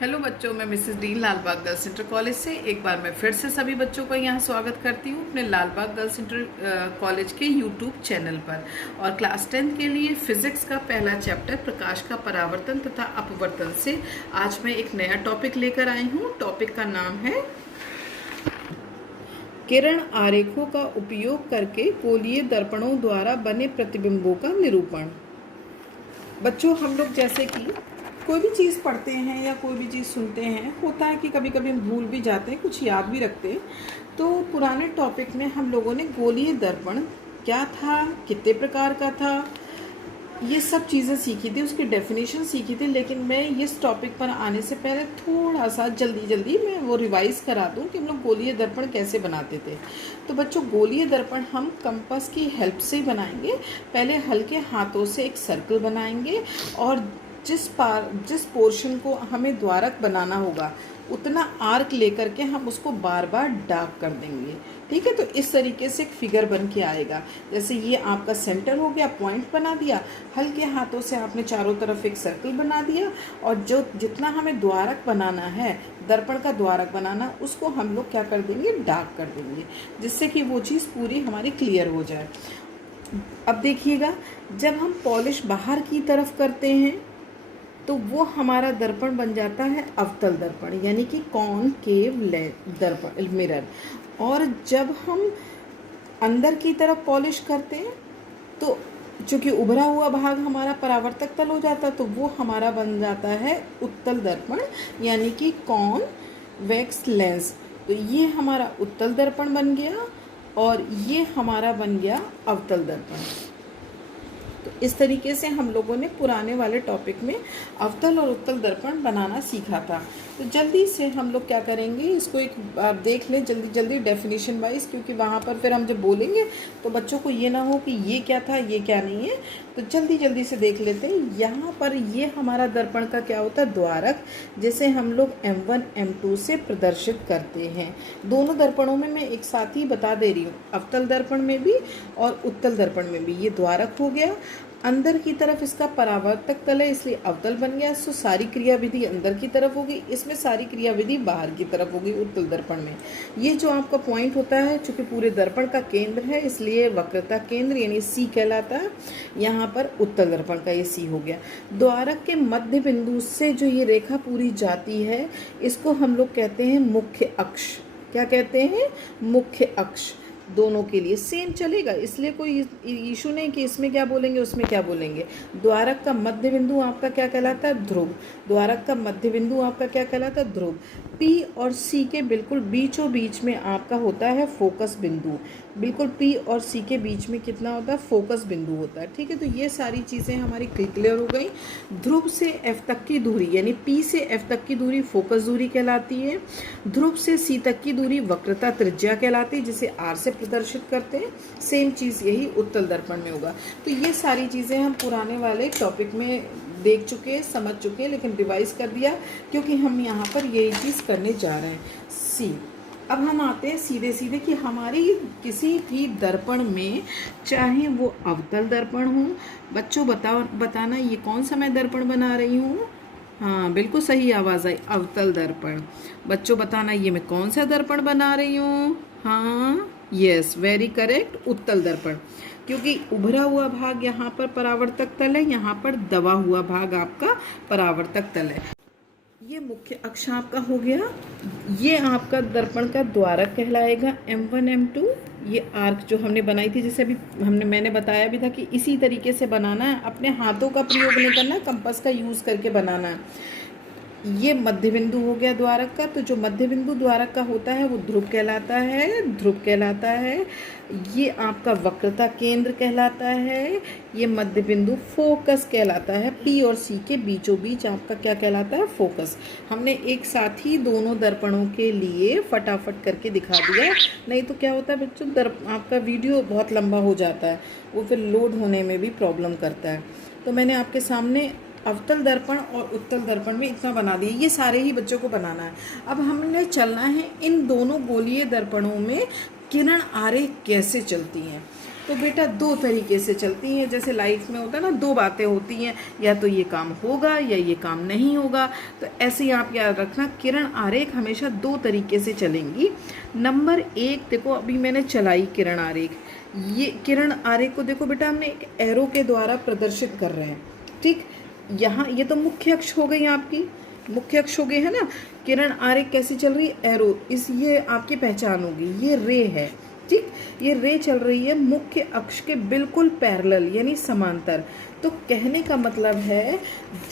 Hello बच्चों, मैं Mrs Deen Lalbagh girls inter college से एक बार मैं फिर से सभी बच्चों का यहाँ स्वागत करती हूँ अपने लालबाग गर्ल्स इंटर कॉलेज के यूट्यूब चैनल पर। और क्लास 10 के लिए फिजिक्स का पहला चैप्टर प्रकाश का परावर्तन तथा अपवर्तन से आज मैं एक नया टॉपिक लेकर आई हूँ। टॉपिक का नाम है किरण आरेखों का उपयोग करके गोलीय दर्पणों द्वारा बने प्रतिबिंबों का निरूपण। बच्चों, हम लोग जैसे कि कोई भी चीज़ पढ़ते हैं या कोई भी चीज़ सुनते हैं, होता है कि कभी कभी हम भूल भी जाते हैं, कुछ याद भी रखते हैं। तो पुराने टॉपिक में हम लोगों ने गोलीय दर्पण क्या था, कितने प्रकार का था, ये सब चीज़ें सीखी थी, उसकी डेफिनेशन सीखी थी। लेकिन मैं इस टॉपिक पर आने से पहले थोड़ा सा जल्दी मैं वो रिवाइज़ करा दूँ कि हम लोग गोलीय दर्पण कैसे बनाते थे। तो बच्चों, गोलीय दर्पण हम कंपास की हेल्प से ही बनाएंगे। पहले हल्के हाथों से एक सर्कल बनाएंगे और जिस पोर्शन को हमें द्वारक बनाना होगा उतना आर्क लेकर के हम उसको बार बार डार्क कर देंगे। ठीक है, तो इस तरीके से एक फिगर बन के आएगा। जैसे ये आपका सेंटर हो गया, पॉइंट बना दिया, हल्के हाथों से आपने चारों तरफ एक सर्कल बना दिया और जो जितना हमें द्वारक बनाना है, दर्पण का द्वारक बनाना, उसको हम लोग क्या कर देंगे, डार्क कर देंगे, जिससे कि वो चीज़ पूरी हमारी क्लियर हो जाए। अब देखिएगा, जब हम पॉलिश बाहर की तरफ करते हैं तो वो हमारा दर्पण बन जाता है अवतल दर्पण, यानी कि कॉनकेव दर्पण मिरर। और जब हम अंदर की तरफ पॉलिश करते हैं तो चूँकि उभरा हुआ भाग हमारा परावर्तक तल हो जाता है, तो वो हमारा बन जाता है उत्तल दर्पण, यानी कि कॉन्वेक्स लेंस। तो ये हमारा उत्तल दर्पण बन गया और ये हमारा बन गया अवतल दर्पण। तो इस तरीके से हम लोगों ने पुराने वाले टॉपिक में अवतल और उत्तल दर्पण बनाना सीखा था। तो जल्दी से हम लोग क्या करेंगे, इसको एक बार देख लें जल्दी डेफिनेशन वाइज, क्योंकि वहाँ पर फिर हम जब बोलेंगे तो बच्चों को ये ना हो कि ये क्या था ये क्या नहीं है। तो जल्दी से देख लेते हैं। यहाँ पर ये हमारा दर्पण का क्या होता है, द्वारक, जिसे हम लोग M1 M2 से प्रदर्शित करते हैं। दोनों दर्पणों में मैं एक साथ ही बता दे रही हूँ, अवतल दर्पण में भी और उत्तल दर्पण में भी। ये द्वारक हो गया, अंदर की तरफ इसका परावर्तक तल है इसलिए अवतल बन गया। सो सारी क्रियाविधि अंदर की तरफ होगी, इसमें सारी क्रियाविधि बाहर की तरफ होगी उत्तल दर्पण में। ये जो आपका पॉइंट होता है, चूंकि पूरे दर्पण का केंद्र है इसलिए वक्रता केंद्र यानी C कहलाता है। यहाँ पर उत्तल दर्पण का ये C हो गया। द्वारक के मध्य बिंदु से जो ये रेखा पूरी जाती है, इसको हम लोग कहते हैं मुख्य अक्ष। क्या कहते हैं, मुख्य अक्ष। दोनों के लिए सेम चलेगा, इसलिए कोई इशू नहीं कि इसमें क्या बोलेंगे उसमें क्या बोलेंगे। द्वारक का मध्य बिंदु आपका क्या कहलाता है, ध्रुव। द्वारक का मध्य बिंदु आपका क्या कहलाता है, ध्रुव। P और C के बिल्कुल बीचों बीच में आपका होता है फोकस बिंदु। बिल्कुल P और C के बीच में कितना होता है, फोकस बिंदु होता है। ठीक है, तो ये सारी चीज़ें हमारी क्लियर हो गई। ध्रुव से F तक की दूरी यानी P से F तक की दूरी फोकस दूरी कहलाती है। ध्रुव से C तक की दूरी वक्रता त्रिज्या कहलाती है, जिसे R से प्रदर्शित करते हैं। सेम चीज़ यही उत्तल दर्पण में होगा। तो ये सारी चीज़ें हम पुराने वाले टॉपिक में देख चुके, समझ चुके, लेकिन रिवाइज कर दिया क्योंकि हम यहाँ पर यही चीज़ करने जा रहे हैं। सी, अब हम आते हैं सीधे कि हमारी किसी भी दर्पण में, चाहे वो अवतल दर्पण हो, बच्चों बताना ये कौन सा मैं दर्पण बना रही हूँ। हाँ, बिल्कुल सही आवाज़ आई, अवतल दर्पण। बच्चों बताना ये मैं कौन सा दर्पण बना रही हूँ। हाँ, यस, वेरी करेक्ट, उत्तल दर्पण। क्योंकि उभरा हुआ भाग यहाँ पर परावर्तक तल है, यहाँ पर दबा हुआ भाग आपका परावर्तक तल है। ये मुख्य अक्ष आपका हो गया। ये आपका दर्पण का द्वारक कहलाएगा M1 M2। ये आर्क जो हमने बनाई थी, जिसे अभी मैंने बताया भी था कि इसी तरीके से बनाना है, अपने हाथों का प्रयोग नहीं करना, कंपास का यूज़ करके बनाना है। ये मध्य बिंदु हो गया द्वारक का। तो जो मध्य बिंदु द्वारक का होता है वो ध्रुव कहलाता है। ये आपका वक्रता केंद्र कहलाता है। ये मध्य बिंदु फोकस कहलाता है। P और C के बीचों बीच आपका क्या कहलाता है, फोकस। हमने एक साथ ही दोनों दर्पणों के लिए फटाफट करके दिखा दिया, नहीं तो क्या होता है बच्चों, आपका वीडियो बहुत लंबा हो जाता है, वो फिर लोड होने में भी प्रॉब्लम करता है। तो मैंने आपके सामने अवतल दर्पण और उत्तल दर्पण में इतना बना दिया, ये सारे ही बच्चों को बनाना है। अब हमने चलना है इन दोनों गोलीय दर्पणों में किरण आरेख कैसे चलती हैं। तो बेटा दो तरीके से चलती हैं। जैसे लाइफ में होता है ना, दो बातें होती हैं, या तो ये काम होगा या ये काम नहीं होगा। तो ऐसे ही आप याद रखना, किरण आरेख हमेशा दो तरीके से चलेंगी। नंबर एक, देखो अभी मैंने चलाई किरण आरेख। ये किरण आरेख को देखो बेटा, हमने एक एरो के द्वारा प्रदर्शित कर रहे हैं। ठीक, यहाँ ये तो मुख्य अक्ष हो गई आपकी, मुख्य अक्ष हो गई है ना। किरण आरेख कैसी चल रही है, एरो, इस ये आपकी पहचान होगी, ये रे है। ठीक, ये रे चल रही है मुख्य अक्ष के बिल्कुल पैरेलल यानी समांतर। तो कहने का मतलब है,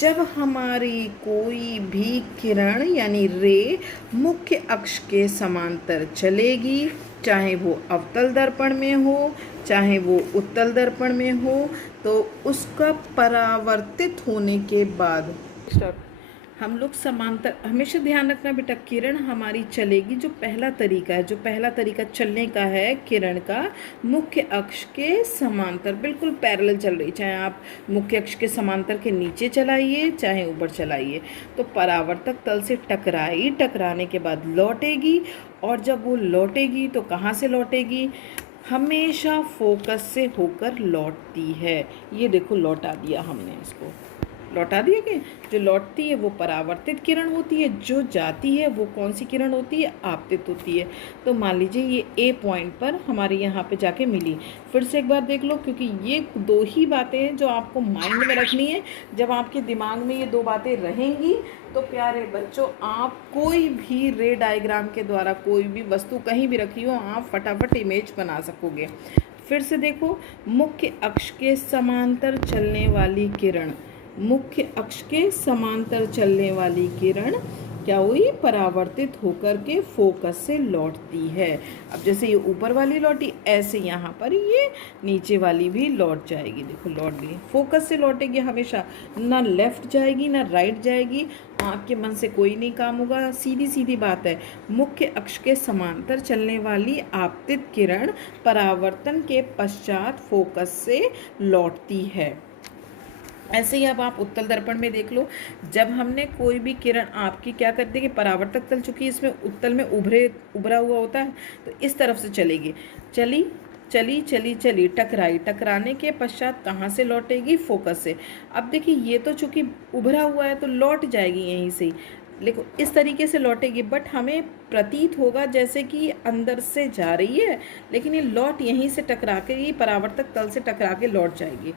जब हमारी कोई भी किरण यानी रे मुख्य अक्ष के समांतर चलेगी, चाहे वो अवतल दर्पण में हो चाहे वो उत्तल दर्पण में हो, तो उसका परावर्तित होने के बाद हम लोग समांतर, हमेशा ध्यान रखना बेटा, किरण हमारी चलेगी, जो पहला तरीका है, जो पहला तरीका चलने का है किरण का, मुख्य अक्ष के समांतर बिल्कुल पैरेलल चल रही। चाहे आप मुख्य अक्ष के समांतर के नीचे चलाइए चाहे ऊपर चलाइए, तो परावर्तक तल से टकराई, टकराने के बाद लौटेगी। और जब वो लौटेगी तो कहाँ से लौटेगी, हमेशा फोकस से होकर लौटती है। ये देखो लौटा दिया हमने, इसको लौटा दिया कि जो लौटती है वो परावर्तित किरण होती है, जो जाती है वो कौन सी किरण होती है, आपतित होती है। तो मान लीजिए ये ए पॉइंट पर हमारे यहाँ पे जाके मिली। फिर से एक बार देख लो, क्योंकि ये दो ही बातें हैं जो आपको माइंड में रखनी है। जब आपके दिमाग में ये दो बातें रहेंगी तो प्यारे बच्चों, आप कोई भी रे डायग्राम के द्वारा कोई भी वस्तु कहीं भी रखी हो, आप फटाफट इमेज बना सकोगे। फिर से देखो, मुख्य अक्ष के समांतर चलने वाली किरण, मुख्य अक्ष के समांतर चलने वाली किरण क्या हुई, परावर्तित होकर के फोकस से लौटती है। अब जैसे ये ऊपर वाली लौटी, ऐसे यहाँ पर ये नीचे वाली भी लौट जाएगी। देखो लौट गई, फोकस से लौटेगी हमेशा, ना लेफ्ट जाएगी ना राइट जाएगी। आपके मन से कोई नहीं काम होगा, सीधी सीधी बात है। मुख्य अक्ष के समांतर चलने वाली आपतित किरण परावर्तन के पश्चात फोकस से लौटती है। ऐसे ही अब आप उत्तल दर्पण में देख लो, जब हमने कोई भी किरण आपकी क्या कर दी कि परावर्तक तल, चूँकि इसमें उत्तल में उभरा हुआ होता है, तो इस तरफ से चलेगी, चली चली चली चली, टकराई, टकराने के पश्चात कहाँ से लौटेगी, फोकस से। अब देखिए ये तो चूँकि उभरा हुआ है तो लौट जाएगी यहीं से, लेकिन इस तरीके से लौटेगी, बट हमें प्रतीत होगा जैसे कि अंदर से जा रही है, लेकिन ये लौट यहीं से टकरा के ही परावर्तक तल से टकरा के लौट जाएगी।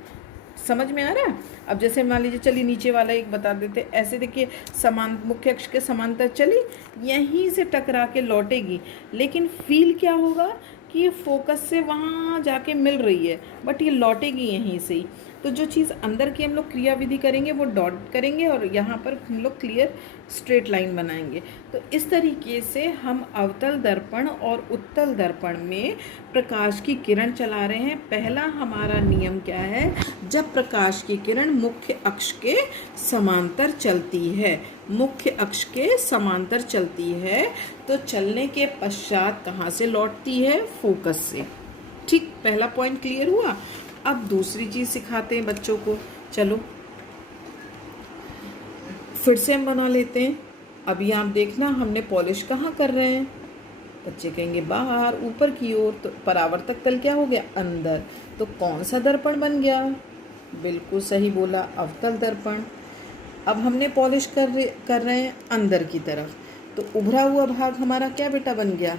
समझ में आ रहा है? अब जैसे मान लीजिए, चलिए नीचे वाला एक बता देते, ऐसे देखिए, समान मुख्य अक्ष के समांतर चली, यहीं से टकरा के लौटेगी, लेकिन फील क्या होगा कि ये फोकस से वहाँ जाके मिल रही है, बट ये लौटेगी यहीं से ही। तो जो चीज़ अंदर की हम लोग क्रिया विधि करेंगे वो डॉट करेंगे, और यहाँ पर हम लोग क्लियर स्ट्रेट लाइन बनाएंगे। तो इस तरीके से हम अवतल दर्पण और उत्तल दर्पण में प्रकाश की किरण चला रहे हैं। पहला हमारा नियम क्या है, जब प्रकाश की किरण मुख्य अक्ष के समांतर चलती है, मुख्य अक्ष के समांतर चलती है, तो चलने के पश्चात कहाँ से लौटती है, फोकस से। ठीक, पहला पॉइंट क्लियर हुआ। अब दूसरी चीज़ सिखाते हैं बच्चों को, चलो फिर से हम बना लेते हैं। अभी आप देखना, हमने पॉलिश कहाँ कर रहे हैं, बच्चे कहेंगे बाहर ऊपर की ओर, तो परावर्तक तल क्या हो गया, अंदर। तो कौन सा दर्पण बन गया, बिल्कुल सही बोला, अवतल दर्पण। अब हमने पॉलिश कर रहे हैं अंदर की तरफ, तो उभरा हुआ भाग हमारा क्या बेटा बन गया,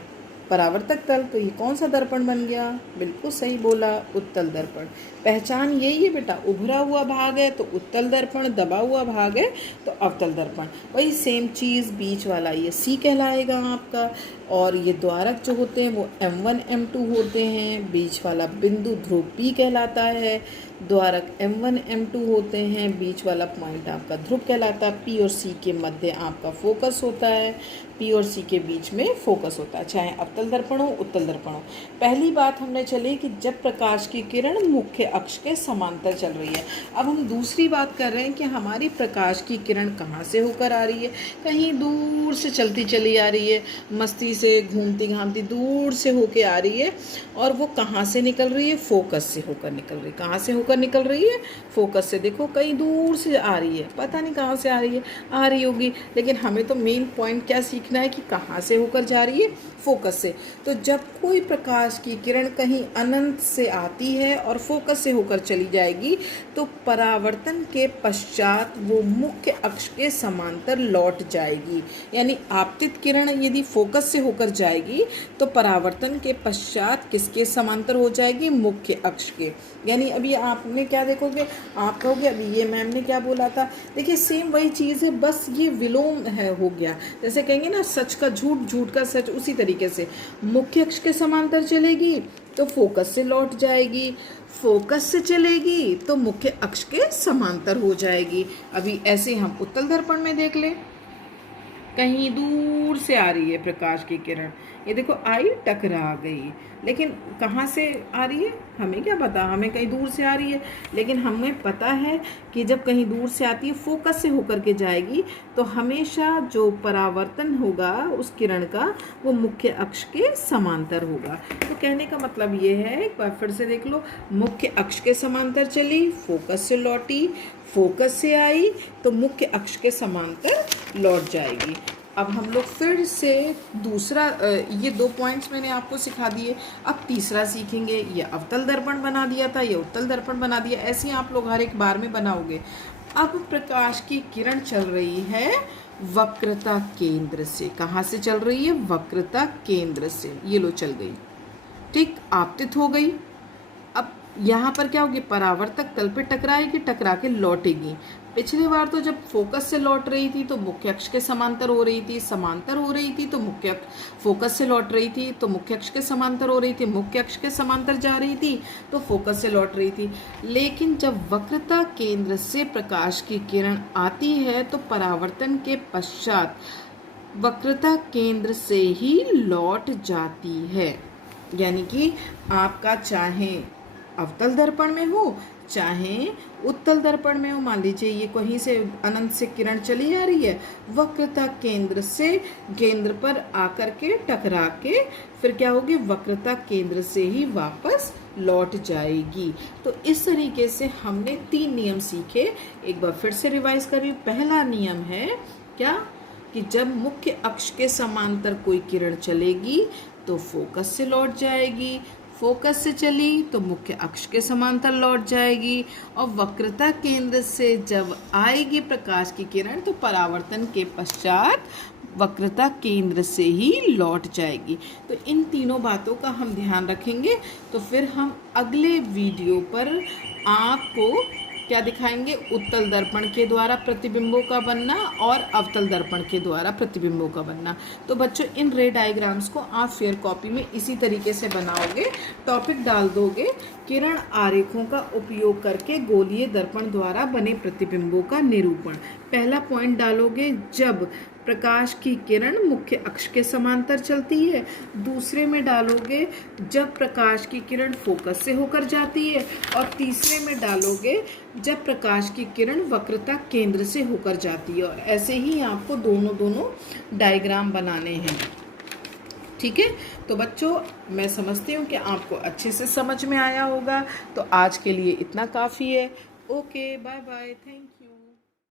परावर्तक तल। तो ये कौन सा दर्पण बन गया, बिल्कुल सही बोला, उत्तल दर्पण। पहचान यही है बेटा, उभरा हुआ भाग है तो उत्तल दर्पण, दबा हुआ भाग है तो अवतल दर्पण। वही सेम चीज़, बीच वाला ये सी कहलाएगा आपका, और ये द्वारक जो होते हैं वो M1 M2 होते हैं, बीच वाला बिंदु ध्रुव P कहलाता है, द्वारक M1 M2 होते हैं, बीच वाला पॉइंट आपका ध्रुव कहलाता है, P और C के मध्य आपका फोकस होता है, P और C के बीच में फोकस होता है, चाहे अवतल दर्पण हो उत्तल दर्पण हो। पहली बात हमने चली कि जब प्रकाश की किरण मुख्य अक्ष के समांतर चल रही है। अब हम दूसरी बात कर रहे हैं कि हमारी प्रकाश की किरण कहाँ से होकर आ रही है, कहीं दूर से चलती चली आ रही है, मस्ती से घूमती घामती दूर से होके आ रही है, और वो कहाँ से निकल रही है, फोकस से होकर निकल रही है। कहाँ से होकर निकल रही है, फोकस से। देखो कहीं दूर से आ रही है, पता नहीं कहाँ से आ रही है, आ रही होगी, लेकिन हमें तो मेन पॉइंट क्या सीखना है कि कहाँ से होकर जा रही है, फोकस से। से। तो जब कोई प्रकाश की किरण कहीं अनंत से आती है और फोकस से होकर चली जाएगी तो परावर्तन के पश्चात वो मुख्य अक्ष के समांतर लौट जाएगी। यानी आपतित किरण यदि फोकस से होकर जाएगी तो परावर्तन के पश्चात किसके समांतर हो जाएगी? मुख्य अक्ष के। यानी अभी आपने क्या देखोगे, आप कहोगे अभी ये मैम ने क्या बोला था, देखिए सेम वही चीज़ है, बस ये विलोम है हो गया। जैसे कहेंगे ना सच का झूठ, झूठ का सच, उसी तरीके से मुख्य अक्ष के समांतर चलेगी तो फोकस से लौट जाएगी, फोकस से चलेगी तो मुख्य अक्ष के समांतर हो जाएगी। अभी ऐसे हम उत्तल दर्पण में देख लें, कहीं दूर से आ रही है प्रकाश की किरण, ये देखो आई टकरा गई, लेकिन कहाँ से आ रही है हमें क्या पता, हमें कहीं दूर से आ रही है, लेकिन हमें पता है कि जब कहीं दूर से आती है फोकस से होकर के जाएगी तो हमेशा जो परावर्तन होगा उस किरण का वो मुख्य अक्ष के समांतर होगा। तो कहने का मतलब ये है, एक बार फिर से देख लो, मुख्य अक्ष के समांतर चली, फोकस से लौटी, फोकस से आई तो मुख्य अक्ष के समांतर लौट जाएगी। अब हम लोग फिर से दूसरा, ये 2 पॉइंट्स मैंने आपको सिखा दिए, अब तीसरा सीखेंगे। ये अवतल दर्पण बना दिया था, ये उत्तल दर्पण बना दिया, ऐसे ही आप लोग हर एक बार में बनाओगे। अब प्रकाश की किरण चल रही है वक्रता केंद्र से। कहाँ से चल रही है? वक्रता केंद्र से। ये लो चल गई, ठीक, आपतित हो गई। अब यहाँ पर क्या होगी? परावर्तक तल पे टकराएगी, टकरा के लौटेगी। पिछली बार तो जब फोकस से लौट रही थी तो मुख्य अक्ष के समांतर हो रही थी, समांतर हो रही थी तो मुख्य फोकस से लौट रही थी तो मुख्य अक्ष के समांतर हो रही थी, मुख्य अक्ष के समांतर जा रही थी तो फोकस से लौट रही थी। लेकिन जब वक्रता केंद्र से प्रकाश की किरण आती है तो परावर्तन के पश्चात वक्रता केंद्र से ही लौट जाती है। यानी कि आपका चाहे अवतल दर्पण में हो चाहे उत्तल दर्पण में हो, मान लीजिए ये कहीं से अनंत से किरण चली आ रही है, वक्रता केंद्र से केंद्र पर आकर के टकरा के फिर क्या होगी? वक्रता केंद्र से ही वापस लौट जाएगी। तो इस तरीके से हमने 3 नियम सीखे, एक बार फिर से रिवाइज करिए। पहला नियम है क्या? कि जब मुख्य अक्ष के समांतर कोई किरण चलेगी तो फोकस से लौट जाएगी, फोकस से चली तो मुख्य अक्ष के समांतर लौट जाएगी, और वक्रता केंद्र से जब आएगी प्रकाश की किरण तो परावर्तन के पश्चात वक्रता केंद्र से ही लौट जाएगी। तो इन तीनों बातों का हम ध्यान रखेंगे। तो फिर हम अगले वीडियो पर आपको क्या दिखाएंगे? उत्तल दर्पण के द्वारा प्रतिबिंबों का बनना और अवतल दर्पण के द्वारा प्रतिबिंबों का बनना। तो बच्चों इन रे डायग्राम्स को आप फेयर कॉपी में इसी तरीके से बनाओगे, टॉपिक डाल दोगे, किरण आरेखों का उपयोग करके गोलीय दर्पण द्वारा बने प्रतिबिंबों का निरूपण। पहला पॉइंट डालोगे जब प्रकाश की किरण मुख्य अक्ष के समांतर चलती है, दूसरे में डालोगे जब प्रकाश की किरण फोकस से होकर जाती है, और तीसरे में डालोगे जब प्रकाश की किरण वक्रता केंद्र से होकर जाती है। और ऐसे ही आपको दोनों डायग्राम बनाने हैं, ठीक है। तो बच्चों मैं समझती हूँ कि आपको अच्छे से समझ में आया होगा। तो आज के लिए इतना काफ़ी है। Okay, bye bye, thank you.